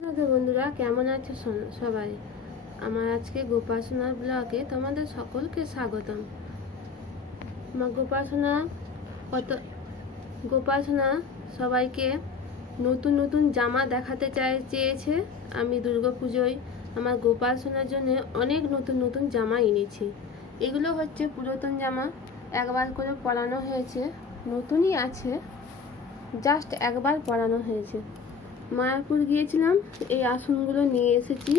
বন্ধুরা কেমন আছো সবাই? আমার আজকে গোপাসনা ব্লগে তোমাদের সকলকে স্বাগতম। গোপাসনা সবাইকে নতুন নতুন জামা দেখাতে চেয়েছে। আমি দুর্গাপুজোয় আমার গোপাসনার জন্য অনেক নতুন নতুন জামা এনেছি। এগুলো হচ্ছে পুরাতন জামা, একবার করে পরানো হয়েছে, নতুনই আছে, জাস্ট একবার পরানো হয়েছে। মায়াপুর গিয়েছিলাম, এই আসনগুলো নিয়ে এসেছি,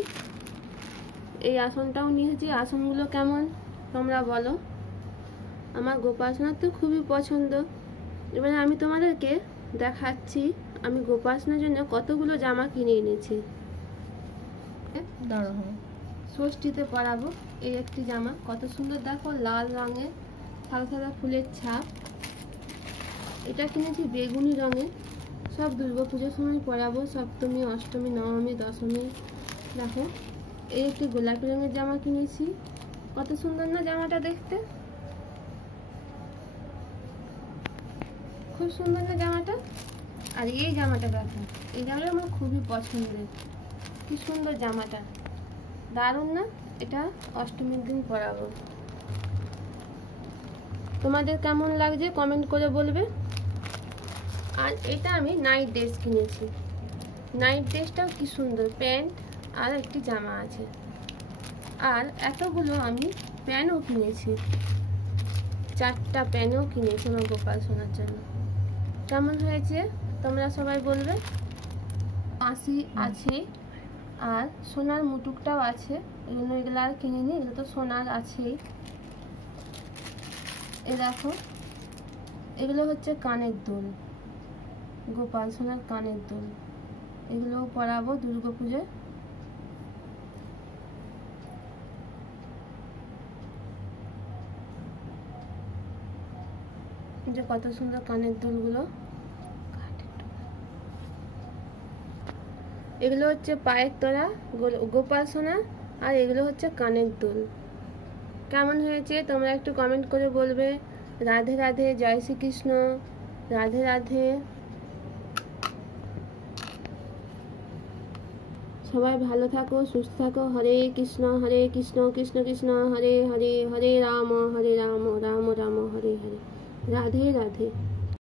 এই আসনটাও নিয়ে এসেছি। আসনগুলো কেমন তোমরা বলো? আমার গোপাসনার তো খুবই পছন্দ। এবারে আমি তোমাদেরকে দেখাচ্ছি আমি গোপাসনার জন্য কতগুলো জামা কিনে এনেছি। ষষ্ঠীতে পরাবো এই একটি জামা, কত সুন্দর দেখো, লাল রঙের সাদা সাদা ফুলের ছাপ। এটা কিনেছি বেগুনি রঙে, সব দুর্গাপুজোর সময় পরাবো, সপ্তমী, অষ্টমী, নবমী, দশমী। দেখো এই একটি গোলাপি রঙের জামা কিনেছি, কত সুন্দর না জামাটা দেখতে, খুব সুন্দর না জামাটা। আর এই জামাটা দেখো, এই জামাটা আমার খুবই পছন্দের, কি সুন্দর জামাটা, দারুণ না? এটা অষ্টমীর দিন পরাবো। তোমাদের কেমন লাগছে কমেন্ট করে বলবে। আর এটা আমি নাইট ড্রেস কিনেছি, নাইট ড্রেসটাও কি সুন্দর, প্যান্ট আর একটি জামা আছে। আর এতগুলো আমি প্যান্টও কিনেছি, 4টা প্যান্টও কিনেছি আমার গোপাল সোনার জন্য। কেমন হয়েছে তোমরা সবাই বলবে। কাশি আছে আর সোনার মুটুকটাও আছে, এগুলো আর কিনিনি, এগুলো তো সোনার আছেই। এ দেখো, এগুলো হচ্ছে কানের দুল, গোপাল সোনার কানের দুল, এগুলো পরাবো দুর্গাপুজোয়। যে কত সুন্দর কানের দুলগুলো, এগুলো হচ্ছে পায়ের তোড়া গোপাল সোনা, আর এগুলো হচ্ছে কানের দুল। কেমন হয়েছে তোমরা একটু কমেন্ট করে বলবে। রাধে রাধে, জয় শ্রীকৃষ্ণ, রাধে রাধে। সবাই ভালো থাকো, সুস্থ থাকো। হরে কৃষ্ণ কৃষ্ণ কৃষ্ণ হরে হরে, হরে রাম রাম রাম হরে হরে, রাধে রাধে।